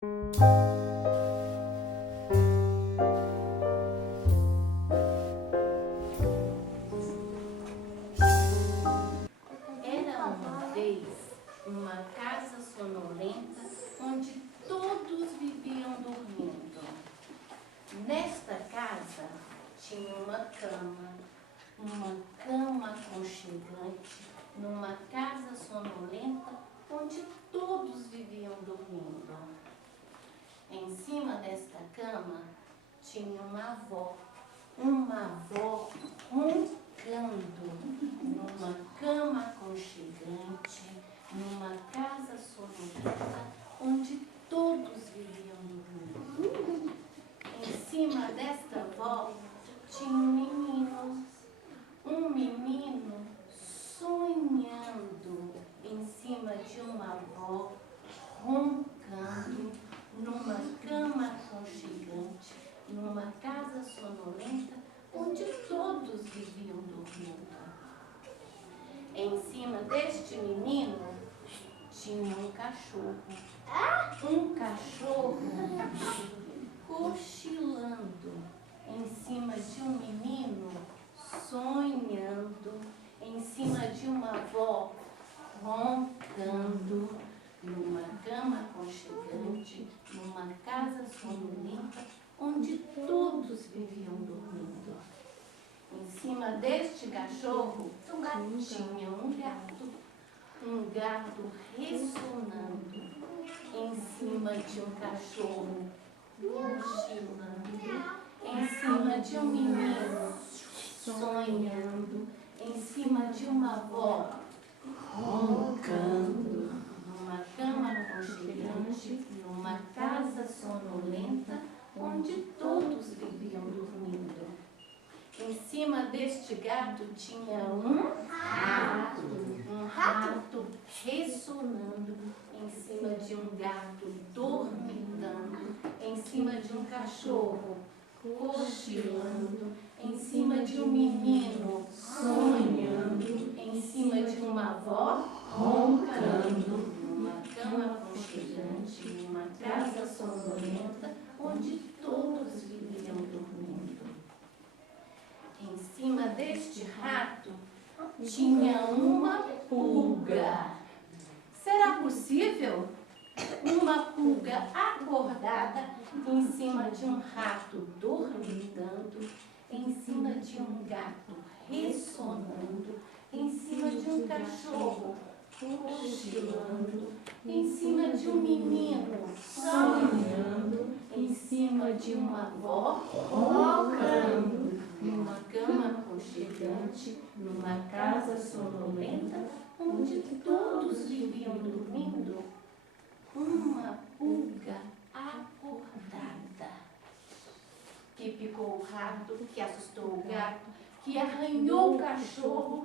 Era uma vez uma casa sonolenta onde todos viviam dormindo. Nesta casa tinha uma cama aconchegante, numa casa sonolenta onde todos viviam dormindo. Em cima desta cama tinha uma avó roncando, numa cama aconchegante, numa casa sonolenta onde todos viviam dormindo. Em cima desta avó tinha um menino sonhando em cima de uma avó roncando, numa cama aconchegante, numa casa sonolenta onde todos viviam dormindo. Em cima deste menino tinha um cachorro cochilando em cima de um menino sonhando, em cima de uma avó roncando, numa cama aconchegante, numa casa sonolenta onde todos viviam dormindo. Em cima deste cachorro tinha um gato ressonando em cima de um cachorro cochilando, em cima de um menino sonhando, em cima de uma avó roncando, numa cama aconchegante, numa casa sonolenta onde todos viviam dormindo. Em cima deste gato tinha um rato ressonando em cima de um gato dormitando, em cima de um cachorro cochilando, em cima de um menino sonhando, em cima de uma avó roncando, numa cama aconchegante, numa casa sonolenta onde todos viviam dormindo. Em cima deste rato tinha uma pulga. Será possível? Uma pulga acordada em cima de um rato dormitando, em cima de um gato ressonando, em cima de um cachorro cochilando, em cima de um menino sonhando, em cima de uma avó roncando, numa cama aconchegante, numa casa sonolenta onde todos viviam dormindo. Uma pulga acordada que picou o rato, que assustou o gato, que arranhou o cachorro